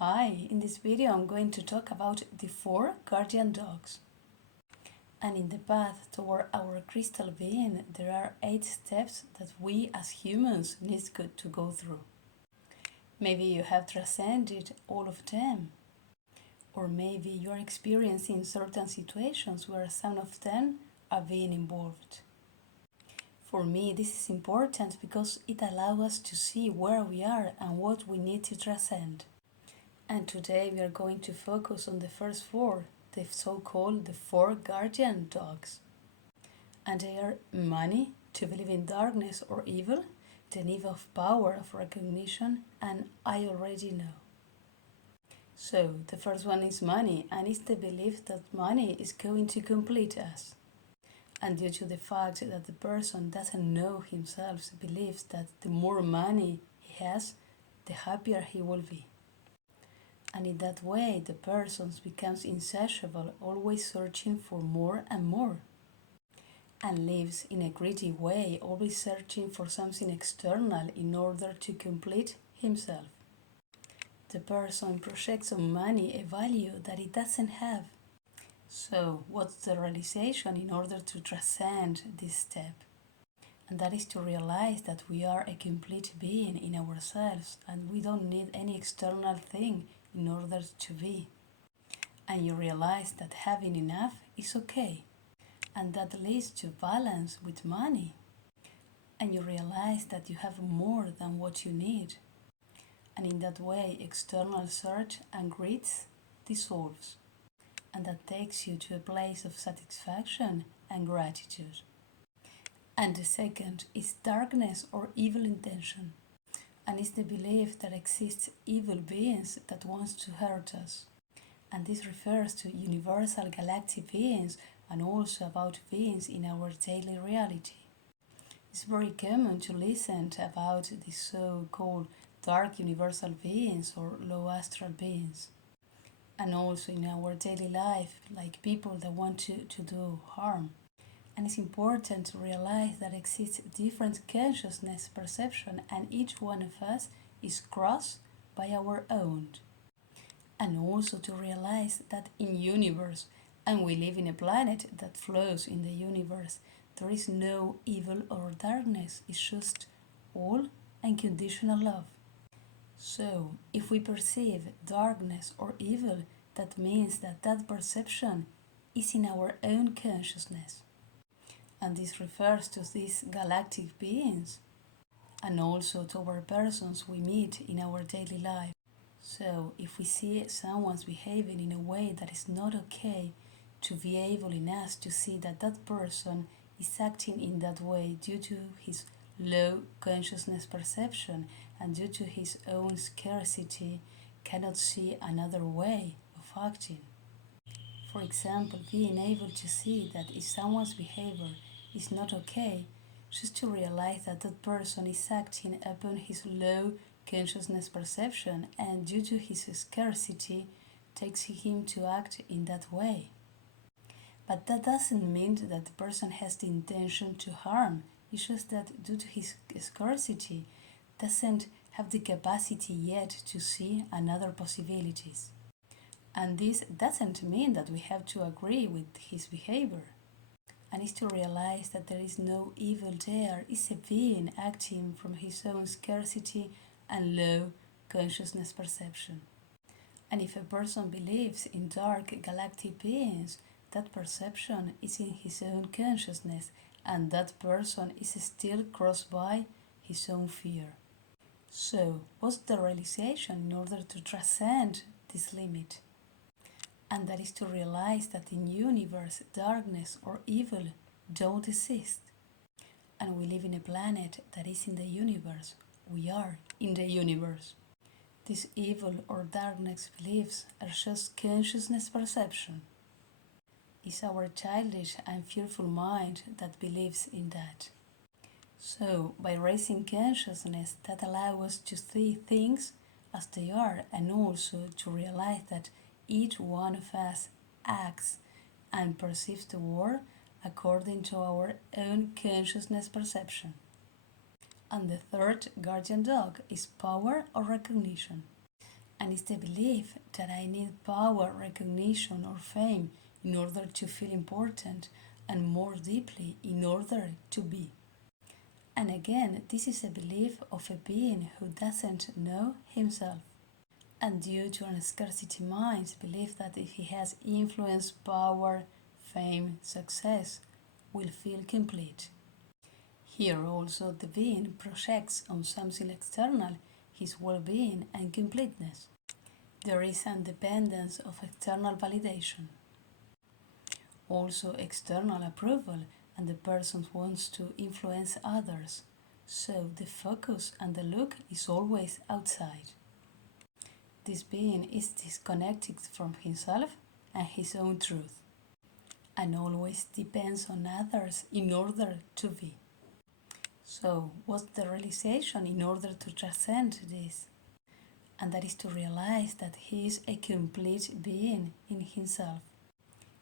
Hi, in this video I'm going to talk about the 4 guardian dogs. And in the path toward our crystal being, there are 8 steps that we as humans need to go through. Maybe you have transcended all of them, or maybe you are experiencing certain situations where some of them are being involved. For me, this is important because it allows us to see where we are and what we need to transcend. And today we are going to focus on the first 4, the so-called the 4 guardian dogs. And they are money, to believe in darkness or evil, the need of power, of recognition, and I already know. So the first one is money, and it's the belief that money is going to complete us. And due to the fact that the person doesn't know himself, believes that the more money he has, the happier he will be. And in that way, the person becomes insatiable, always searching for more and more. And lives in a greedy way, always searching for something external in order to complete himself. The person projects on money a value that it doesn't have. So, what's the realization in order to transcend this step? And that is to realize that we are a complete being in ourselves and we don't need any external thing in order to be. And you realize that having enough is okay, and that leads to balance with money. And you realize that you have more than what you need. And in that way, external search and greed dissolves. And that takes you to a place of satisfaction and gratitude. And the second is darkness or evil intention. And it's the belief that exists evil beings that wants to hurt us. And this refers to universal galactic beings and also about beings in our daily reality. It's very common to listen about the so-called dark universal beings or low astral beings. And also in our daily life, like people that want to do harm. And it's important to realize that exists different consciousness perception and each one of us is crossed by our own. And also to realize that in universe, and we live in a planet that flows in the universe, there is no evil or darkness, it's just all unconditional love. So, if we perceive darkness or evil, that means that that perception is in our own consciousness. And this refers to these galactic beings and also to our persons we meet in our daily life. So, if we see someone's behaving in a way that is not okay, to be able in us to see that that person is acting in that way due to his low consciousness perception and due to his own scarcity, cannot see another way of acting. For example, being able to see that if someone's behavior is not okay, just to realize that that person is acting upon his low consciousness perception and due to his scarcity takes him to act in that way. But that doesn't mean that the person has the intention to harm. It's just that due to his scarcity doesn't have the capacity yet to see another possibilities. And this doesn't mean that we have to agree with his behavior. And it's to realize that there is no evil there, it's a being acting from his own scarcity and low consciousness perception. And if a person believes in dark galactic beings, that perception is in his own consciousness and that person is still crossed by his own fear. So, what's the realization in order to transcend this limit? And that is to realize that in universe, darkness or evil don't exist. And we live in a planet that is in the universe. We are in the universe. These evil or darkness beliefs are just consciousness perception. It's our childish and fearful mind that believes in that. So, by raising consciousness, that allows us to see things as they are and also to realize that each one of us acts and perceives the world according to our own consciousness perception. And the third guardian dog is power or recognition. And it's the belief that I need power, recognition, or fame in order to feel important, and more deeply in order to be. And again, this is a belief of a being who doesn't know himself. And due to a scarcity mind, believe that if he has influence, power, fame, success, will feel complete. Here also the being projects on something external his well-being and completeness. There is an dependence of external validation, also external approval, and the person wants to influence others, so the focus and the look is always outside. This being is disconnected from himself and his own truth, and always depends on others in order to be. So, what's the realization in order to transcend this? And that is to realize that he is a complete being in himself.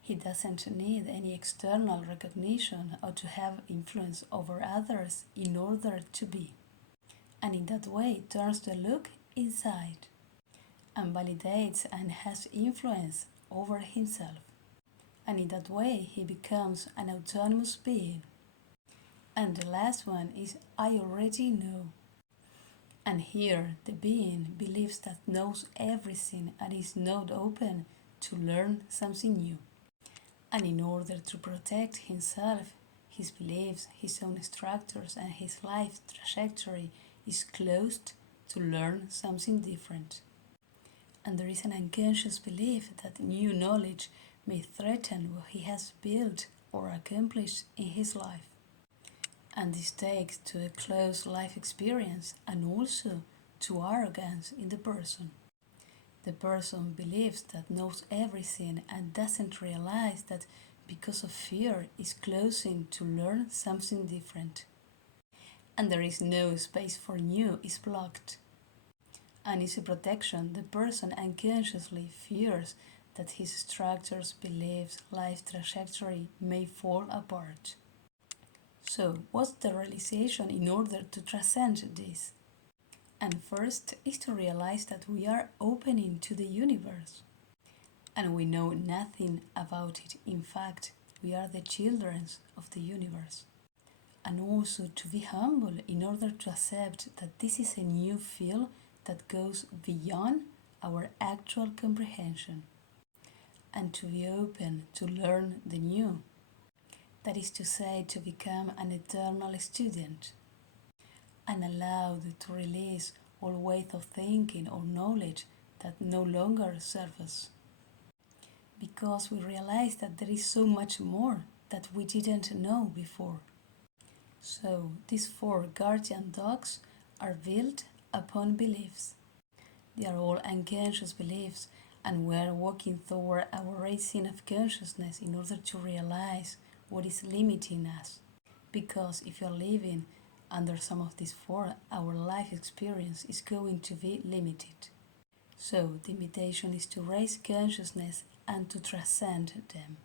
He doesn't need any external recognition or to have influence over others in order to be. And in that way turns the look inside and validates and has influence over himself. And in that way he becomes an autonomous being. And the last one is I already know. And here the being believes that knows everything and is not open to learn something new. And in order to protect himself, his beliefs, his own structures, and his life trajectory is closed to learn something different. And there is an unconscious belief that new knowledge may threaten what he has built or accomplished in his life. And this takes to a closed life experience and also to arrogance in the person. The person believes that knows everything and doesn't realize that because of fear is closing to learn something different. And there is no space for new, is blocked. And as a protection, the person unconsciously fears that his structures, beliefs, life trajectory may fall apart. So, what's the realization in order to transcend this? And first is to realize that we are opening to the universe. And we know nothing about it. In fact, we are the children of the universe. And also to be humble in order to accept that this is a new field that goes beyond our actual comprehension. And to be open to learn the new. That is to say, to become an eternal student, and allowed to release all ways of thinking or knowledge that no longer serve us. Because we realize that there is so much more that we didn't know before. So these 4 guardian dogs are built upon beliefs. They are all unconscious beliefs, and we are walking toward our raising of consciousness in order to realize what is limiting us. Because if you are living under some of these 4, our life experience is going to be limited. So the invitation is to raise consciousness and to transcend them,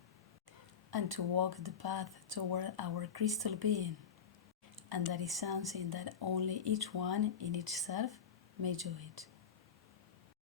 and to walk the path toward our crystal being. And that is something that only each one in itself may do it.